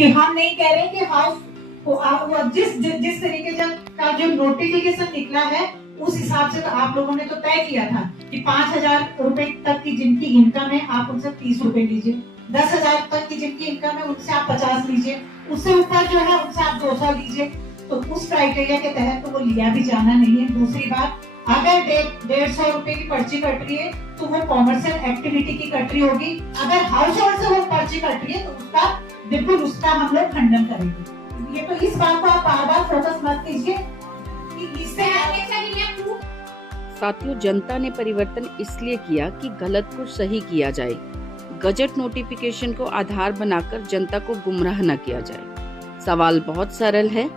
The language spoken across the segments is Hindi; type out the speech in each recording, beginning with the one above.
कि हम नहीं कह रहे कि हाउस जिस तरीके का जो नोटिफिकेशन निकला है उस हिसाब से तो आप लोगों ने तो तय किया था कि 5,000 रुपए तक की जिनकी इनकम है आप उनसे 30 रुपए लीजिए, 10,000 तक की जिनकी इनकम है उनसे आप 50 लीजिए, उससे ऊपर जो है उनसे आप 200 लीजिए। तो उस क्राइटेरिया के तहत तो वो लिया भी जाना नहीं है। दूसरी बात, अगर 150 रुपए की पर्ची कट रही है तो वो कॉमर्शियल एक्टिविटी की कट रही होगी। अगर हाउस होल्ड से वो पर्ची कट रही है तो उसका बिल्कुल उसका हम लोग खंडन करेंगे। ये तो इस बात को आप बार बार फोकस मत कीजिए कि इससे साथियों, जनता ने परिवर्तन इसलिए किया कि गलत को सही किया जाए। गजट नोटिफिकेशन को आधार बनाकर जनता को गुमराह न किया जाए। सवाल बहुत सरल है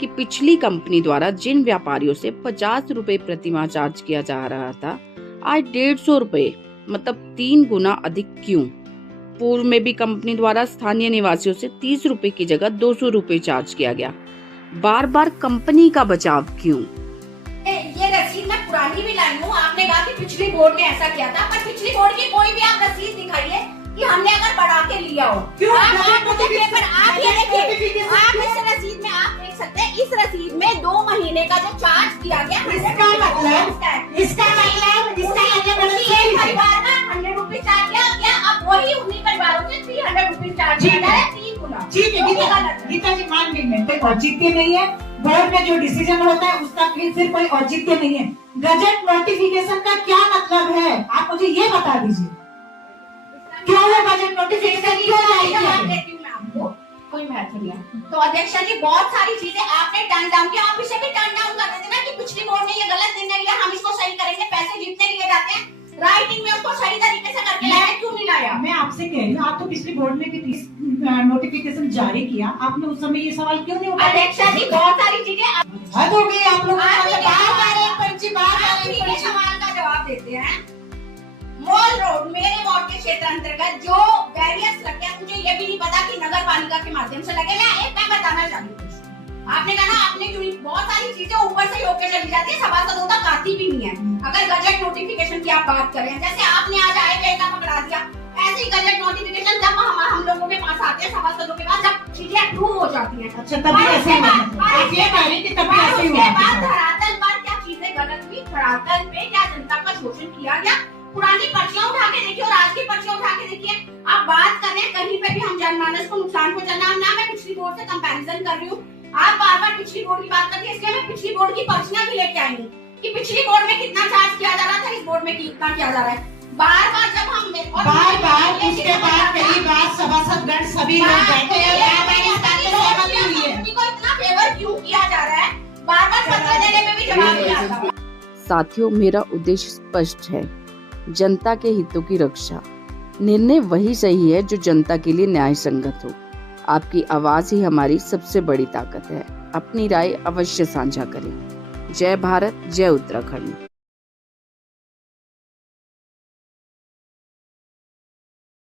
कि पिछली कंपनी द्वारा जिन व्यापारियों से 50 रुपए प्रतिमाह चार्ज किया जा रहा था, आज 150 रुपए मतलब 3 गुना अधिक क्यों? पूर्व में भी कंपनी द्वारा स्थानीय निवासियों से 30 रुपए की जगह 200 रुपए चार्ज किया गया। बार बार कंपनी का बचाव क्यों? ये रसीद मैं पुरानी भी लाई हूँ। आपने कहा कि पिछली बोर्ड ने ऐसा किया था, पर पिछली बोर्ड की कोई भी आप रसीद दिखाइए कि हमने अगर बढ़ा के लिया हो। क्यों? आप ये देखिए, आप इस रसीद में आप देख सकते हैं, इस रसीद में 2 महीने का जो चार्ज किया गया, इसका मतलब परिवार का 100 रुपीज चार्ज किया, अब वही उन्हीं परिवारों के 300 रुपीज चार्ज किया है, 3 गुना। ठीक है गीता जी, मान गई, कोई औचित्य नहीं है। बोर्ड में जो डिसीजन होता है उसका फिर कोई औचित्य नहीं है। गजट नोटिफिकेशन का क्या मतलब है, आप मुझे ये बता दीजिए। क्यों वो बजट नोटिफिकेशन क्यों आई है? आपको कोई महत्व नहीं है। तो अध्यक्षा जी, बहुत सारी चीजें आपने टर्न डाउन किया, आप इसे भी टर्न डाउन कर देते ना कि पिछली बोर्ड ने ये गलत निर्णय लिया, हम इसको सही करेंगे। पैसे जितने लिए जाते हैं राइटिंग में उसको सही तरीके से करके लाया, क्यों नहीं लाया? मैं आपसे कह रही हूँ, आप तो पिछली बोर्ड में भी नोटिफिकेशन जारी किया, आपने उस समय ये सवाल क्यों नहीं उठाया? अध्यक्षा जी, बहुत सारी चीजें हद हो गई आप लोग सवाल का जवाब देते हैं। मॉल रोड मेरे वार्ड के क्षेत्र अंतर्गत जो बैरियर्स लगे हैं, मुझे ये भी नहीं पता कि नगर पालिका के माध्यम से लगे। मैं बताना चाहती हूँ, आपने कहा ना, आपने क्यों बहुत सारी चीजें ऊपर से होकर चली जाती है, सभासदों तक आती भी नहीं है। अगर गजट नोटिफिकेशन की आप बात करें, जैसे आपने आज आए गए का पकड़ा दिया, ऐसे ही गजट नोटिफिकेशन जब हम लोगों के पास आते हैं, सभासदों के पास, जब चीजें अप्रूव हो जाती हैं, अच्छा तभी ऐसे धरातल पर क्या चीजें गलत हुई, धरातल पे क्या जनता का शोषण किया गया, पुरानी पर्चियां उठा के देखिए और आज की पर्चियां उठा के देखिए। आप बात कर रहे हैं कहीं पे भी हम जनमानस को नुकसान पहुंचाना, ना मैं पिछली बोर्ड से कंपैरिजन कर रही हूँ। आप बार बार पिछली बोर्ड की बात करते हैं, इसलिए मैं पिछली बोर्ड की पर्चियां भी लेके आई हूँ कि पिछली बोर्ड में कितना चार्ज किया जा रहा था, इस बोर्ड में कितना किया जा रहा है। बार बार जब हम उसके बाद कई बार सभासदगण सभी लोग बैठे को इतना फेवर क्यों किया जा रहा है, बार बार पत्र देने में भी जवाब नहीं आता। साथियों, मेरा उद्देश्य स्पष्ट है, जनता के हितों की रक्षा। निर्णय वही सही है जो जनता के लिए न्याय संगत हो। आपकी आवाज ही हमारी सबसे बड़ी ताकत है। अपनी राय अवश्य साझा करें। जय भारत, जय उत्तराखंड।